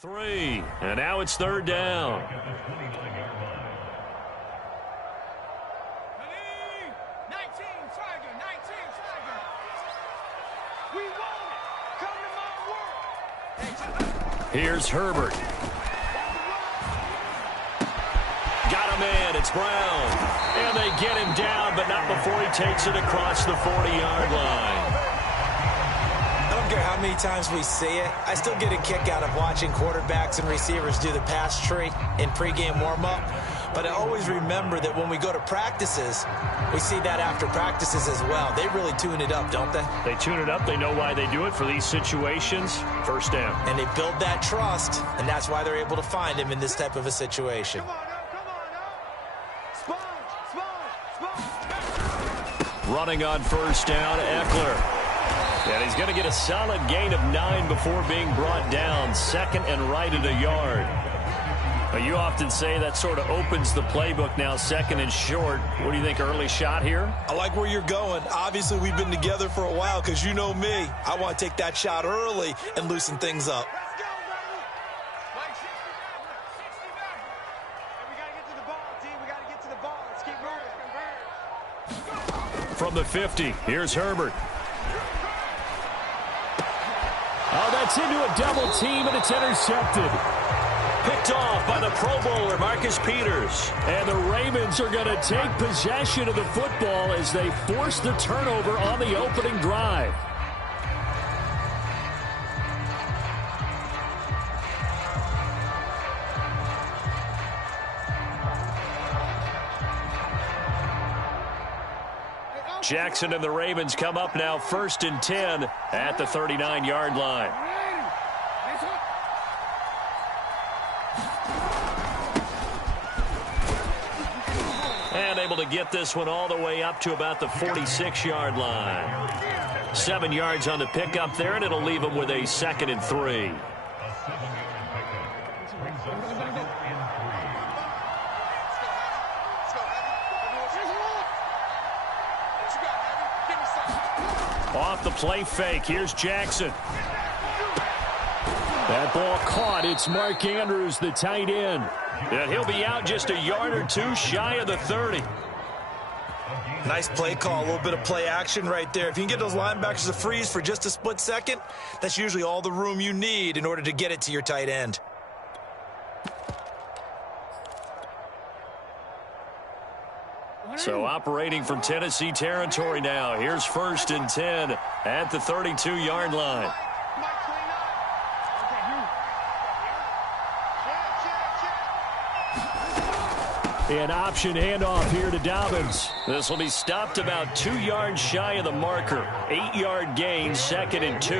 3, and now it's third down. Here's Herbert. Got him in. It's Brown. And they get him down, but not before he takes it across the 40-yard line. I don't care how many times we see it. I still get a kick out of watching quarterbacks and receivers do the pass tree in pregame warm-up. But I always remember that when we go to practices, we see that after practices as well. They really tune it up, don't they? They tune it up. They know why they do it for these situations. First down. And they build that trust, and that's why they're able to find him in this type of a situation. Running on first down, Eckler. And he's going to get a solid gain of 9 before being brought down. Second and right at a yard. But you often say that sort of opens the playbook now, second and short. What do you think, early shot here? I like where you're going. Obviously, we've been together for a while because you know me. I want to take that shot early and loosen things up. From the 50, here's Herbert. Oh, that's into a double team, and it's intercepted. Picked off by the Pro Bowler, Marcus Peters. And the Ravens are going to take possession of the football as they force the turnover on the opening drive. Jackson and the Ravens come up now first and 10 at the 39-yard line. And able to get this one all the way up to about the 46-yard line. 7 yards on the pickup there, and it'll leave them with a 2nd and 3. Off the play fake, here's Jackson. That ball caught. It's Mark Andrews, the tight end. And he'll be out just a yard or two shy of the 30. Nice play call, a little bit of play action right there. If you can get those linebackers to freeze for just a split second, that's usually all the room you need in order to get it to your tight end. So operating from Tennessee territory now. Here's first and 10 at the 32-yard line. An option handoff here to Dobbins. This will be stopped about 2 yards shy of the marker. 8-yard gain, 2nd and 2.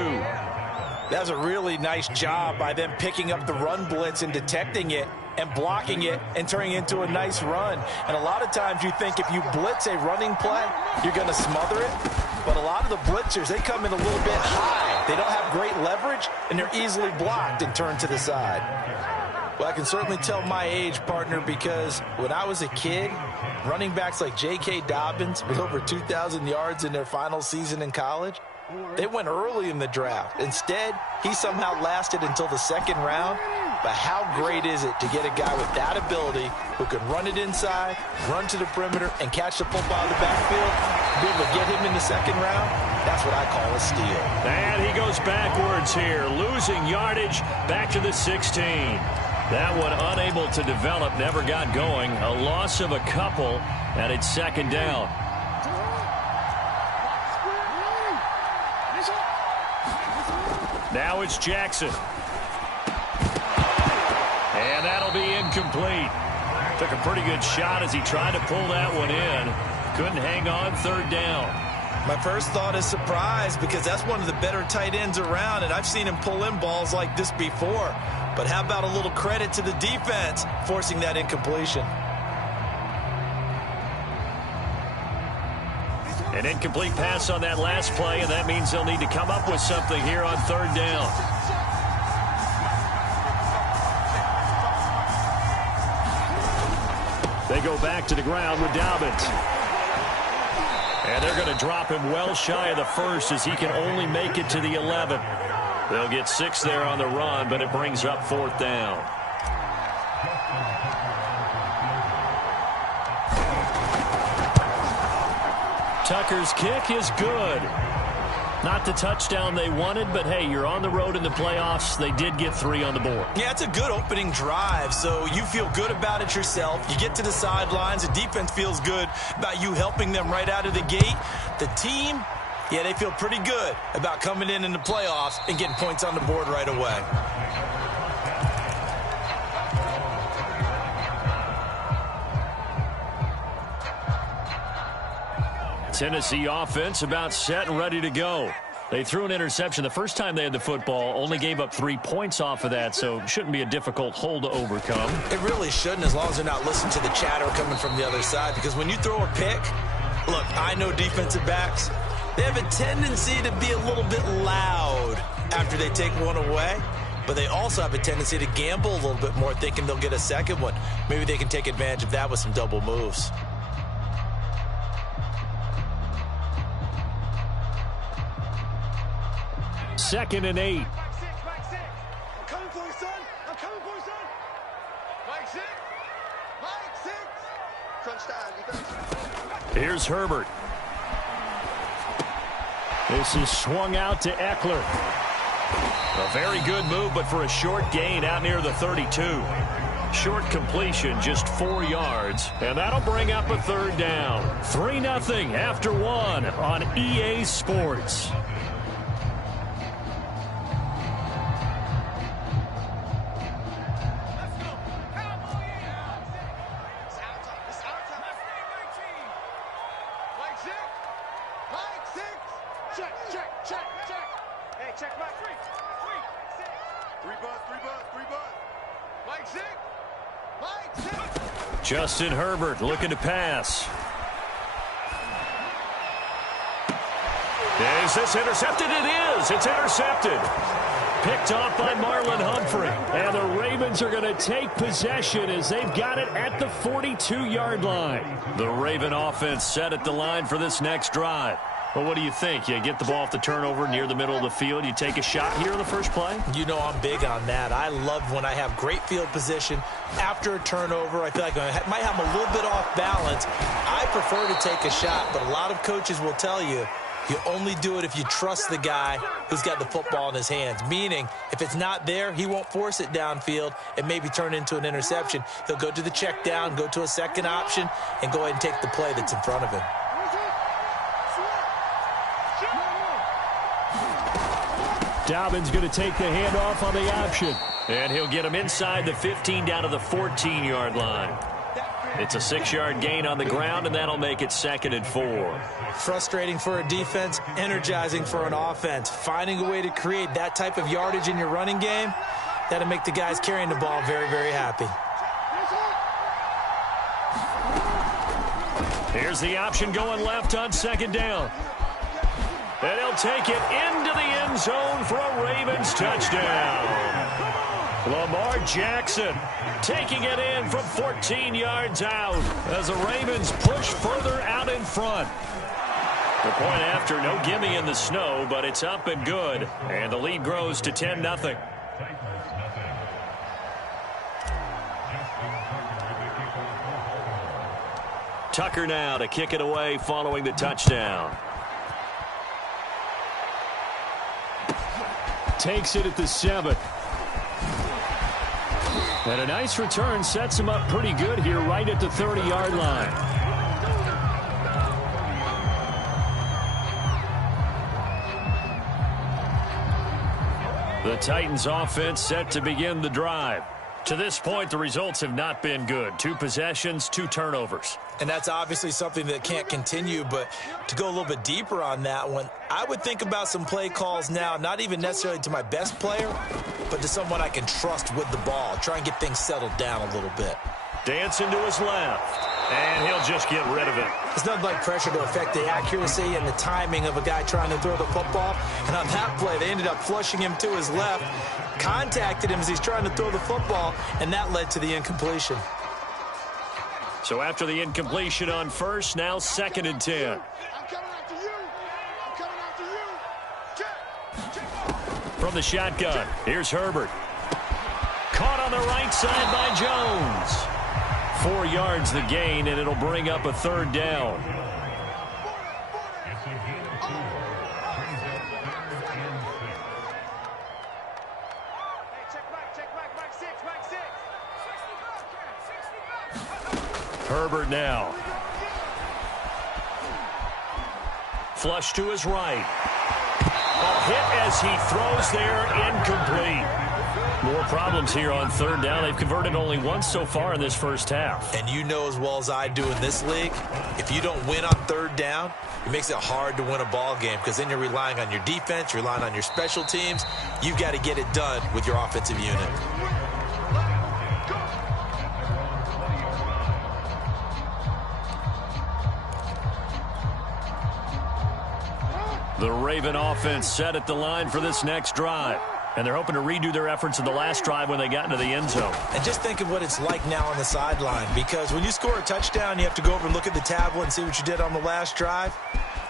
That was a really nice job by them picking up the run blitz and detecting it and blocking it and turning it into a nice run. And a lot of times you think if you blitz a running play, you're going to smother it. But a lot of the blitzers, they come in a little bit high. They don't have great leverage, and they're easily blocked and turned to the side. Well, I can certainly tell my age, partner, because when I was a kid, running backs like J.K. Dobbins with over 2,000 yards in their final season in college, they went early in the draft. Instead, he somehow lasted until the 2nd round. But how great is it to get a guy with that ability who can run it inside, run to the perimeter, and catch the football in the backfield? Be able to get him in the 2nd round, that's what I call a steal. And he goes backwards here, losing yardage back to the 16. That one unable to develop, never got going. A loss of a couple, and it's 2nd down. Now it's Jackson. And that'll be incomplete. Took a pretty good shot as he tried to pull that one in. Couldn't hang on, 3rd down. My first thought is surprise because that's one of the better tight ends around, and I've seen him pull in balls like this before. But how about a little credit to the defense forcing that incompletion? An incomplete pass on that last play, and that means they'll need to come up with something here on 3rd down. They go back to the ground with Dobbins. And they're going to drop him well shy of the 1st as he can only make it to the 11. They'll get 6 there on the run, but it brings up 4th down. Tucker's kick is good. Not the touchdown they wanted, but hey, you're on the road in the playoffs. They did get 3 on the board. Yeah, it's a good opening drive, so you feel good about it yourself. You get to the sidelines. The defense feels good about you helping them right out of the gate. The team, yeah, they feel pretty good about coming in the playoffs and getting points on the board right away. Tennessee offense about set and ready to go. They threw an interception the first time they had the football, only gave up 3 points off of that, so shouldn't be a difficult hole to overcome. It really shouldn't, as long as they're not listening to the chatter coming from the other side, because when you throw a pick, look, I know defensive backs, they have a tendency to be a little bit loud after they take one away, but they also have a tendency to gamble a little bit more, thinking they'll get a second one. Maybe they can take advantage of that with some double moves. Second and 8. I'm coming for you, son. I'm coming for you, son. Mike 6. Mike 6. Touchdown. Here's Herbert. This is swung out to Eckler. A very good move, but for a short gain out near the 32. Short completion, just 4 yards, and that'll bring up a 3rd down. 3-0 after 1 on EA Sports. Justin Herbert looking to pass. Is this intercepted? It is. It's intercepted. Picked off by Marlon Humphrey. And the Ravens are going to take possession as they've got it at the 42-yard line. The Raven offense set at the line for this next drive. Well, what do you think? You get the ball off the turnover near the middle of the field. You take a shot here in the first play? You know I'm big on that. I love when I have great field position. After a turnover, I feel like I might have them a little bit off balance. I prefer to take a shot, but a lot of coaches will tell you, you only do it if you trust the guy who's got the football in his hands. Meaning, if it's not there, he won't force it downfield and maybe turn into an interception. He'll go to the check down, go to a second option, and go ahead and take the play that's in front of him. Dobbins going to take the handoff on the option. And he'll get him inside the 15 down to the 14-yard line. It's a 6-yard gain on the ground, and that'll make it 2nd and 4. Frustrating for a defense, energizing for an offense. Finding a way to create that type of yardage in your running game, that'll make the guys carrying the ball very, very happy. Here's the option going left on 2nd down. And he'll take it into the end zone for a Ravens touchdown. Lamar Jackson taking it in from 14 yards out as the Ravens push further out in front. The point after, no gimme in the snow, but it's up and good. And the lead grows to 10-0. Tucker now to kick it away following the touchdown. Takes it at the 7. And a nice return sets him up pretty good here right at the 30-yard line. The Titans offense set to begin the drive. To this point, the results have not been good. 2 possessions, 2 turnovers. And that's obviously something that can't continue, but to go a little bit deeper on that one, I would think about some play calls now, not even necessarily to my best player, but to someone I can trust with the ball. Try and get things settled down a little bit. Dancing to his left, and he'll just get rid of it. It's nothing like pressure to affect the accuracy and the timing of a guy trying to throw the football. And on that play, they ended up flushing him to his left, contacted him as he's trying to throw the football, and that led to the incompletion. So after the incompletion on first, now 2nd and 10. I'm coming after you. I'm coming after you. Check. From the shotgun, here's Herbert. Caught on the right side by Jones. 4 yards the gain, and it'll bring up a third down. Herbert now. Flush to his right. A hit as he throws there, incomplete. More problems here on third down. They've converted only once so far in this first half. And you know as well as I do in this league, if you don't win on third down, it makes it hard to win a ball game because then you're relying on your defense, you're relying on your special teams. You've got to get it done with your offensive unit. The Raven offense set at the line for this next drive. And they're hoping to redo their efforts in the last drive when they got into the end zone. And just think of what it's like now on the sideline, because when you score a touchdown, you have to go over and look at the tablet and see what you did on the last drive.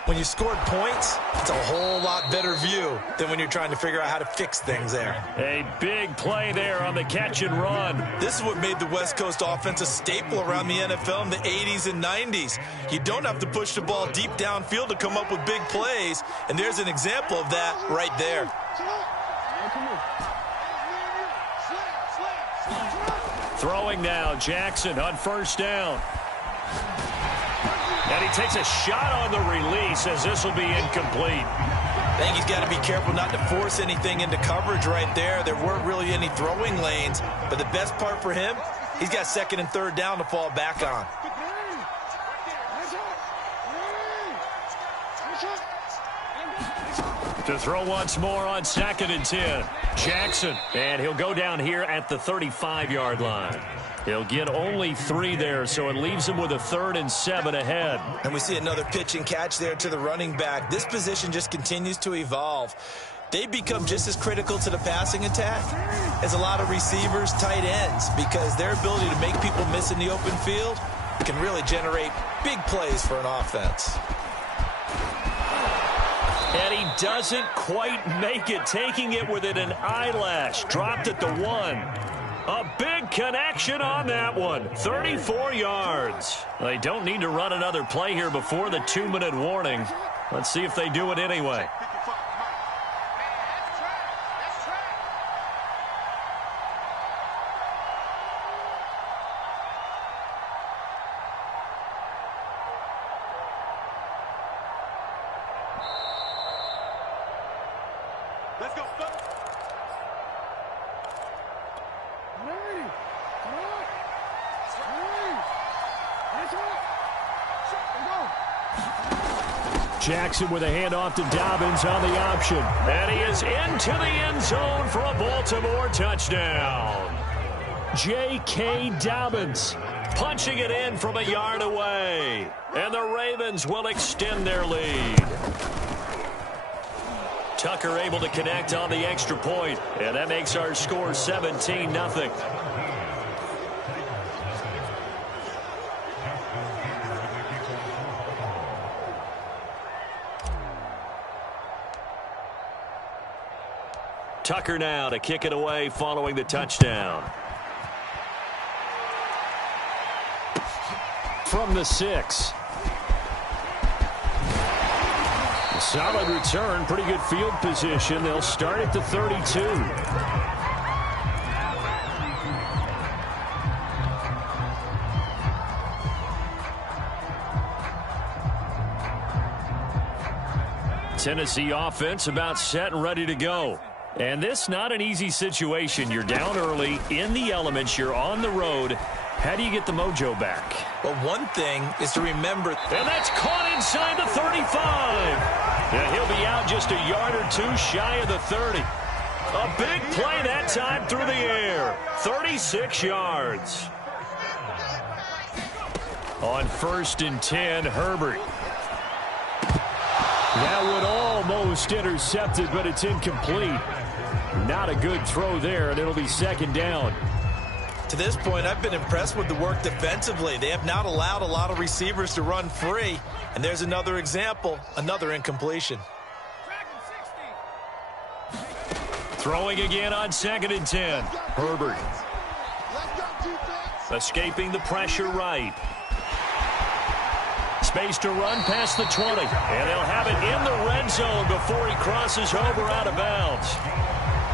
When you scored points, it's a whole lot better view than when you're trying to figure out how to fix things there. A big play there on the catch and run. This is what made the West Coast offense a staple around the NFL in the 80s and 90s. You don't have to push the ball deep downfield to come up with big plays, and there's an example of that right there. Throwing now, Jackson on first down. And he takes a shot on the release as this will be incomplete. I think he's got to be careful not to force anything into coverage right there. There weren't really any throwing lanes, but the best part for him, he's got second and third down to fall back on. To throw once more on 2nd and 10. Jackson, and he'll go down here at the 35-yard line. He'll get only 3 there, so it leaves him with a 3rd and 7 ahead. And we see another pitch and catch there to the running back. This position just continues to evolve. They become just as critical to the passing attack as a lot of receivers, tight ends, because their ability to make people miss in the open field can really generate big plays for an offense. And he doesn't quite make it, taking it within an eyelash. Dropped at the 1. A big connection on that one. 34 yards. They don't need to run another play here before the 2-minute warning. Let's see if they do it anyway. Let's go. Jackson with a handoff to Dobbins on the option. And he is into the end zone for a Baltimore touchdown. J.K. Dobbins punching it in from a yard away. And the Ravens will extend their lead. Tucker able to connect on the extra point, and that makes our score 17-0. Tucker now to kick it away following the touchdown. From the 6. Solid return, pretty good field position. They'll start at the 32. Tennessee offense about set and ready to go. And this not an easy situation. You're down early, in the elements, you're on the road. How do you get the mojo back? Well, one thing is to remember. And that's caught inside the 35. Yeah, he'll be out just a yard or 2 shy of the 30. A big play that time through the air. 36 yards. On 1st and 10, Herbert. That would almost intercepted, but it's incomplete. Not a good throw there, and it'll be 2nd down. To this point, I've been impressed with the work defensively. They have not allowed a lot of receivers to run free. And there's another example, another incompletion. Throwing again on 2nd and 10. Herbert. Escaping the pressure right. Space to run past the 20. And they'll have it in the red zone before he crosses over out of bounds.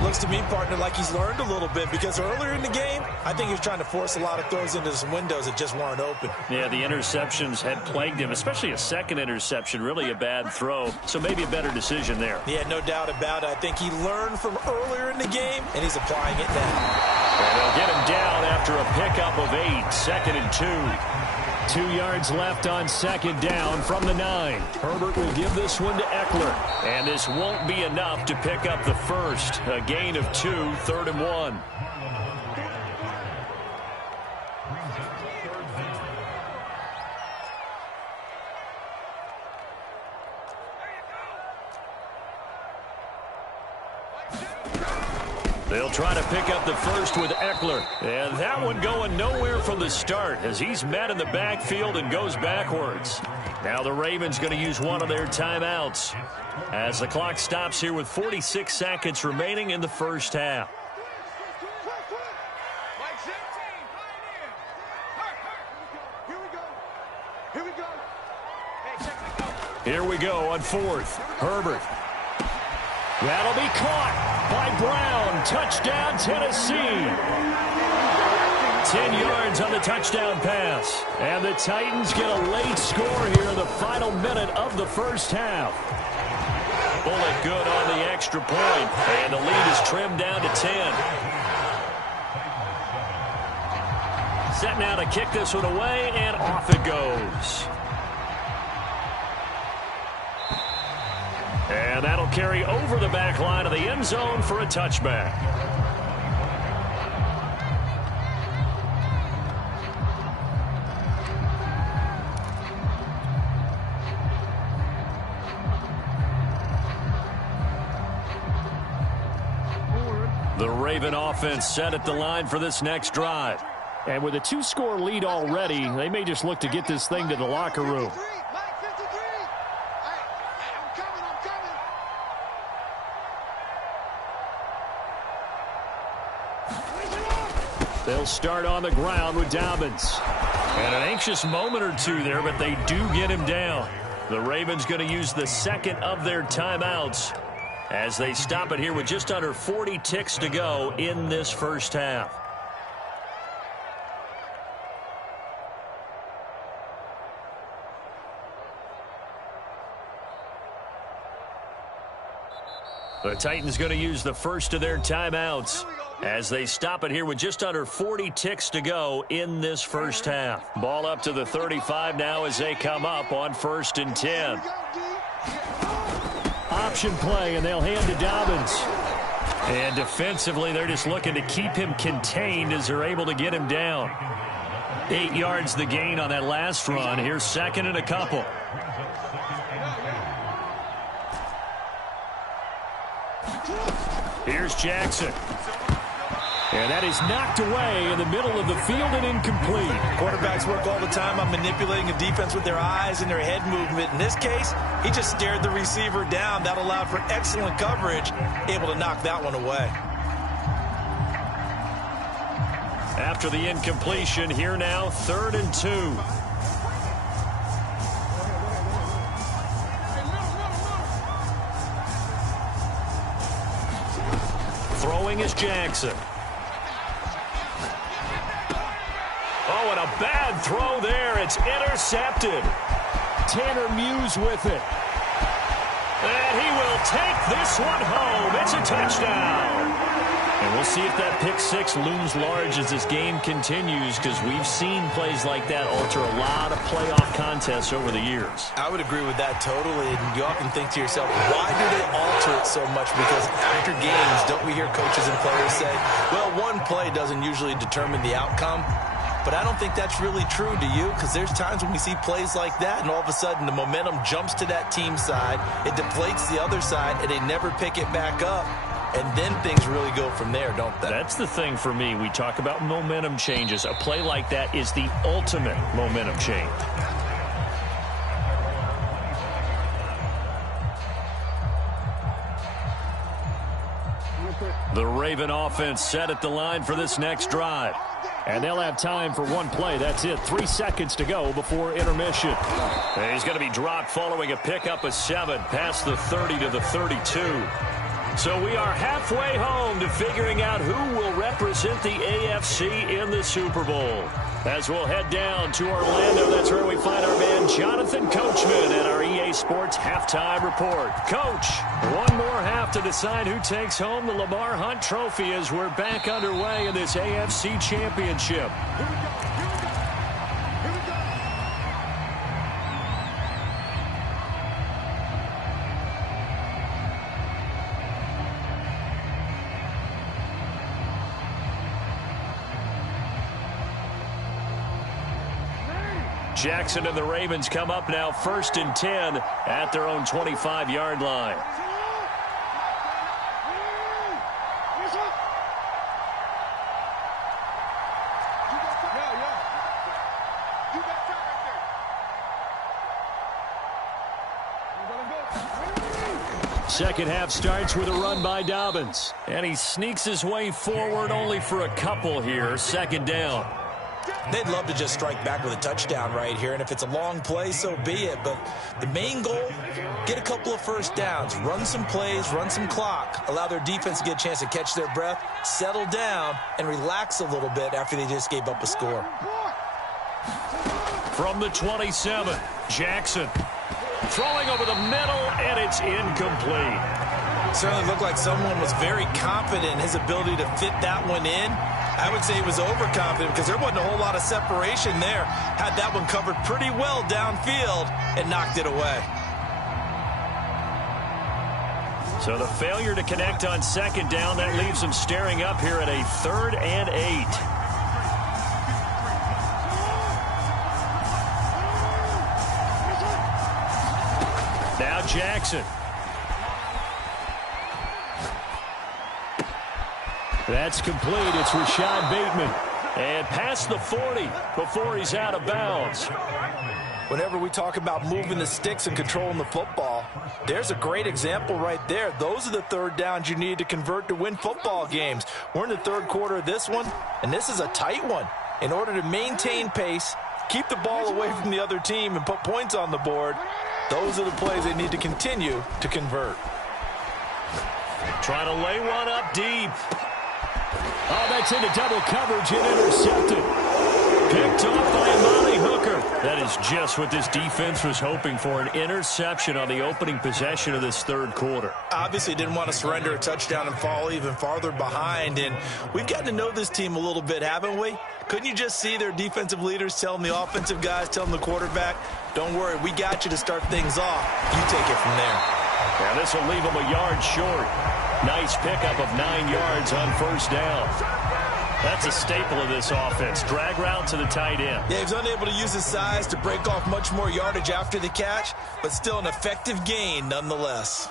Looks to me, partner, like he's learned a little bit because earlier in the game, I think he was trying to force a lot of throws into some windows that just weren't open. Yeah, the interceptions had plagued him, especially a second interception, really a bad throw. So maybe a better decision there. Yeah, no doubt about it. I think he learned from earlier in the game, and he's applying it now. And they'll get him down after a pickup of 8, 2nd and 2. 2 yards left on 2nd down from the 9. Herbert will give this one to Eckler. And this won't be enough to pick up the first. A gain of 2, 3rd and 1. They'll try to pick up the first with Eckler. And that one going nowhere from the start as he's met in the backfield and goes backwards. Now the Ravens going to use one of their timeouts as the clock stops here with 46 seconds remaining in the first half. Here we go on 4th. Herbert. That'll be caught by Brown. Touchdown, Tennessee. 10 yards on the touchdown pass. And the Titans get a late score here in the final minute of the first half. Bullet good on the extra point. And the lead is trimmed down to 10. Set now to kick this one away, and off it goes. And that'll carry over the back line of the end zone for a touchback. The Raven offense set at the line for this next drive. And with a 2-score lead already, they may just look to get this thing to the locker room. They'll start on the ground with Dobbins. And an anxious moment or two there, but they do get him down. The Ravens going to use the second of their timeouts as they stop it here with just under 40 ticks to go in this first half. The Titans going to use the first of their timeouts as they stop it here with just under 40 ticks to go in this first half. Ball up to the 35 now as they come up on 1st and 10. Option play, and they'll hand to Dobbins. And defensively, they're just looking to keep him contained as they're able to get him down. 8 yards the gain on that last run. Here's 2nd and a couple. Here's Jackson. And that is knocked away in the middle of the field and incomplete. Quarterbacks work all the time on manipulating a defense with their eyes and their head movement. In this case, he just stared the receiver down. That allowed for excellent coverage, able to knock that one away. After the incompletion, here now, 3rd and 2. Throwing is Jackson. Oh, and a bad throw there. It's intercepted. Tanner Muse with it. And he will take this one home. It's a touchdown. And we'll see if that pick six looms large as this game continues, because we've seen plays like that alter a lot of playoff contests over the years. I would agree with that totally. And you often think to yourself, why do they alter it so much? Because after games, don't we hear coaches and players say, well, one play doesn't usually determine the outcome. But I don't think that's really true, do you? Because there's times when we see plays like that, and all of a sudden the momentum jumps to that team side, it deflates the other side, and they never pick it back up. And then things really go from there, don't they? That's the thing for me. We talk about momentum changes. A play like that is the ultimate momentum change. Raven offense set at the line for this next drive. And they'll have time for one play. That's it. 3 seconds to go before intermission. And he's going to be dropped following a pickup of 7 past the 30 to the 32. So we are halfway home to figuring out who will represent the AFC in the Super Bowl. As we'll head down to Orlando, that's where we find our man Jonathan Coachman at our EA Sports Halftime Report. Coach, one more half to decide who takes home the Lamar Hunt Trophy as we're back underway in this AFC Championship. Jackson and the Ravens come up now 1st and 10 at their own 25-yard line. Second half starts with a run by Dobbins. And he sneaks his way forward only for a couple here. 2nd down. They'd love to just strike back with a touchdown right here, and if it's a long play, so be it. But the main goal, get a couple of first downs, run some plays, run some clock, allow their defense to get a chance to catch their breath, settle down, and relax a little bit after they just gave up a score. From the 27, Jackson throwing over the middle, and it's incomplete. Certainly looked like someone was very confident in his ability to fit that one in. I would say he was overconfident because there wasn't a whole lot of separation there. Had that one covered pretty well downfield and knocked it away. So the failure to connect on 2nd down, that leaves him staring up here at a 3rd and 8. Now Jackson. That's complete. It's Rashad Bateman. And past the 40 before he's out of bounds. Whenever we talk about moving the sticks and controlling the football, there's a great example right there. Those are the 3rd downs you need to convert to win football games. We're in the 3rd quarter of this one, and this is a tight one. In order to maintain pace, keep the ball away from the other team, and put points on the board, those are the plays they need to continue to convert. Trying to lay one up deep. Oh, that's into double coverage and intercepted. Picked off by Amani Hooker. That is just what this defense was hoping for, an interception on the opening possession of this 3rd quarter. Obviously didn't want to surrender a touchdown and fall even farther behind, and we've gotten to know this team a little bit, haven't we? Couldn't you just see their defensive leaders telling the offensive guys, telling the quarterback, don't worry, we got you to start things off. You take it from there. Now this will leave him a yard short. Nice pickup of 9 yards on 1st down. That's a staple of this offense. Drag route to the tight end. Yeah, he was unable to use his size to break off much more yardage after the catch, but still an effective gain nonetheless.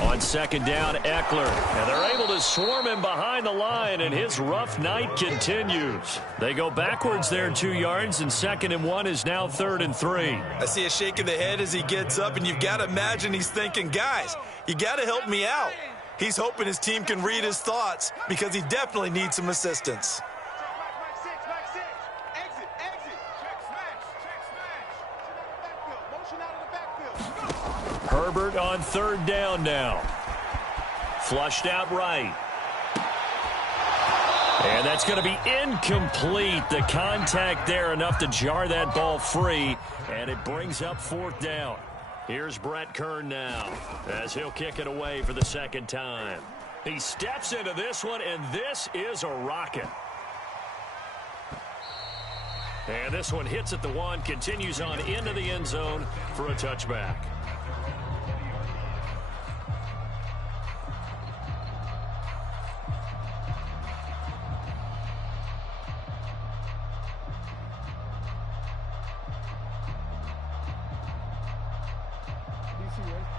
On 2nd down, Eckler. And they're able to swarm him behind the line, and his rough night continues. They go backwards there 2 yards, and 2nd and 1 is now 3rd and 3. I see a shake of the head as he gets up, and you've got to imagine he's thinking, guys, you got to help me out. He's hoping his team can read his thoughts because he definitely needs some assistance. Herbert on 3rd down now. Flushed out right. And that's going to be incomplete. The contact there enough to jar that ball free. And it brings up 4th down. Here's Brett Kern now as he'll kick it away for the 2nd time. He steps into this one, and this is a rocket. And this one hits at the 1, continues on into the end zone for a touchback.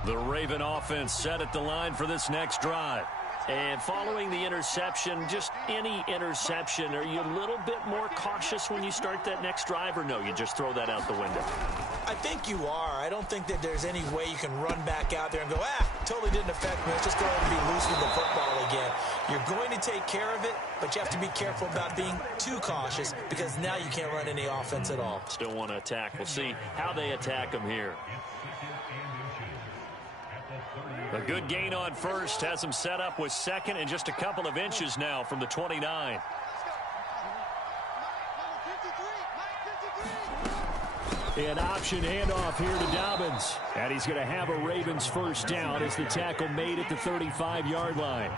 The Raven offense set at the line for this next drive. And following the interception, just any interception, are you a little bit more cautious when you start that next drive, or no, you just throw that out the window? I think you are. I don't think that there's any way you can run back out there and go, totally didn't affect me. Let's just go ahead and be loose with the football again. You're going to take care of it, but you have to be careful about being too cautious because now you can't run any offense at all. Still want to attack. We'll see how they attack them here. A good gain on first has them set up with second and just a couple of inches now from the 29. An option handoff here to Dobbins. And he's going to have a Ravens first down as the tackle made at the 35-yard line.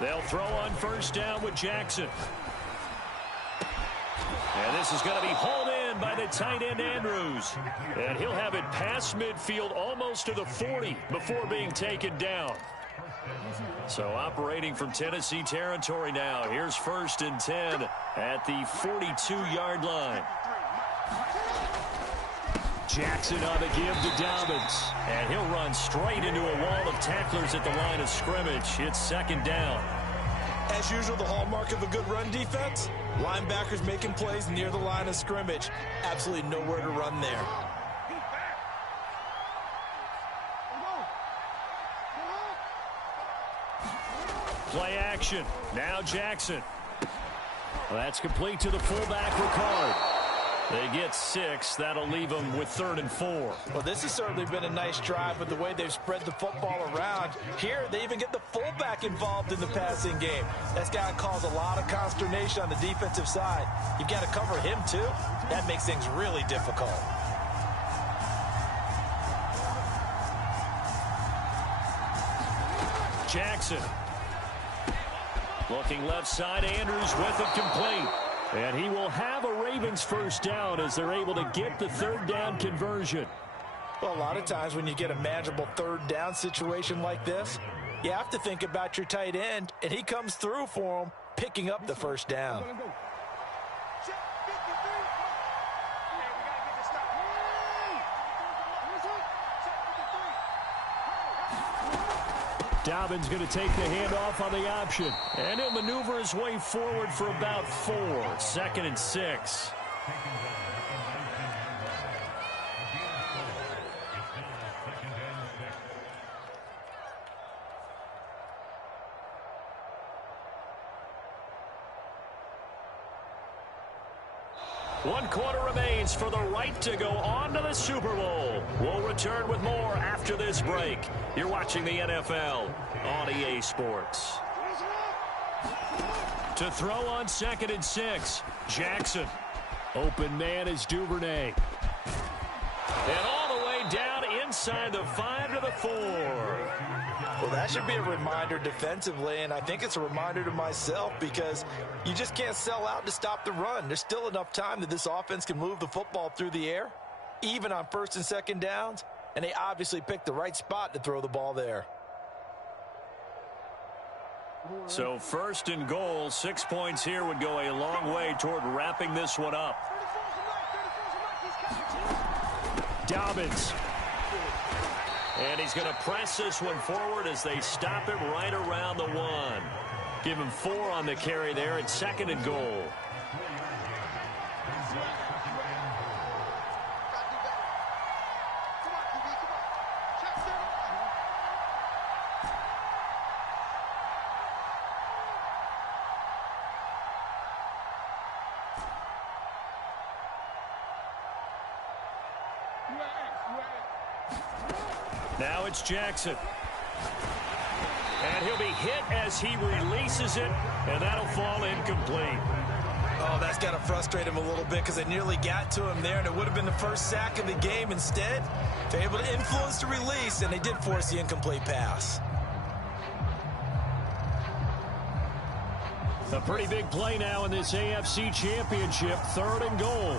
They'll throw on first down with Jackson. And this is going to be hauled in by the tight end Andrews. And he'll have it past midfield almost to the 40 before being taken down. So operating from Tennessee territory now. Here's 1st and 10 at the 42-yard line. Jackson on the give to Dobbins. And he'll run straight into a wall of tacklers at the line of scrimmage. It's 2nd down. As usual, the hallmark of a good run defense, linebackers making plays near the line of scrimmage. Absolutely nowhere to run there. Play action. Now Jackson. Well, that's complete to the fullback, Ricard. They get 6. That'll leave them with 3rd and 4. Well, this has certainly been a nice drive with the way they've spread the football around. Here, they even get the fullback involved in the passing game. That's got to cause a lot of consternation on the defensive side. You've got to cover him, too. That makes things really difficult. Jackson. Looking left side, Andrews with it complete. And he will have a Ravens first down as they're able to get the 3rd down conversion. Well, a lot of times when you get a manageable 3rd down situation like this, you have to think about your tight end, and he comes through for him, picking up the 1st down. Dobbins going to take the handoff on the option. And he'll maneuver his way forward for about 4. 2nd and 6. One quarter remains for the right to go on to the Super Bowl. We'll return with more after this break. You're watching the NFL on EA Sports. To throw on 2nd and 6, Jackson. Open man is Duvernay. And all the way down inside the 5 to the 4. Well, that should be a reminder defensively, and I think it's a reminder to myself because you just can't sell out to stop the run. There's still enough time that this offense can move the football through the air, even on 1st and 2nd downs, and they obviously picked the right spot to throw the ball there. So 1st and goal, 6 points here would go a long way toward wrapping this one up. Dobbins. And he's going to press this one forward as they stop it right around the 1. Give him 4 on the carry there at 2nd and goal. Now it's Jackson. And he'll be hit as he releases it, and that'll fall incomplete. Oh, that's got to frustrate him a little bit because they nearly got to him there, and it would have been the first sack of the game. Instead, they're able to influence the release, and they did force the incomplete pass. A pretty big play now in this AFC Championship, 3rd and goal.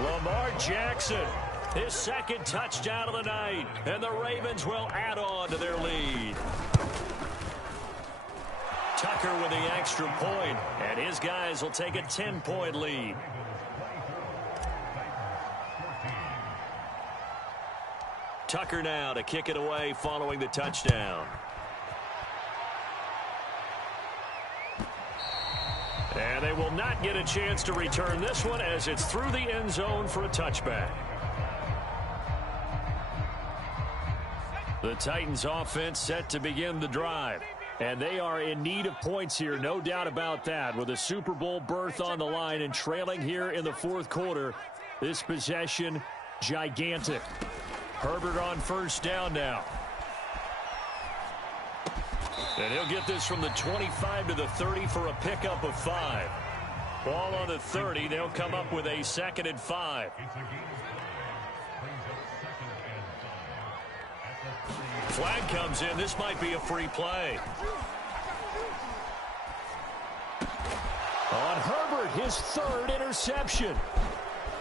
Lamar Jackson, his 2nd touchdown of the night, and the Ravens will add on to their lead. Tucker with the extra point, and his guys will take a 10-point lead. Tucker now to kick it away following the touchdown. And they will not get a chance to return this one as it's through the end zone for a touchback. The Titans offense set to begin the drive. And they are in need of points here, no doubt about that. With a Super Bowl berth on the line and trailing here in the fourth quarter, this possession gigantic. Herbert on first down now. And he'll get this from the 25 to the 30 for a pickup of 5. Ball on the 30. They'll come up with a 2nd and 5. Flag comes in. This might be a free play. On Herbert, his 3rd interception.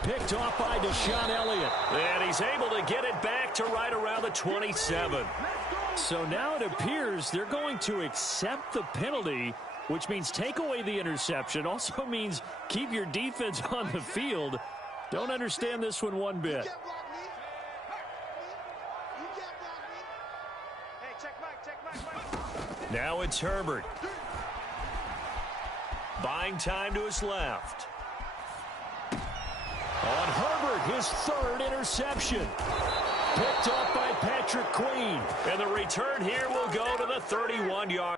Picked off by Deshaun Elliott. And he's able to get it back to right around the 27. So now it appears they're going to accept the penalty, which means take away the interception. Also means keep your defense on the field. Don't understand this one bit. Now it's Herbert. Buying time to his left. On Herbert, his 3rd interception. Picked off by Patrick Queen. And the return here will go to the 31-yard.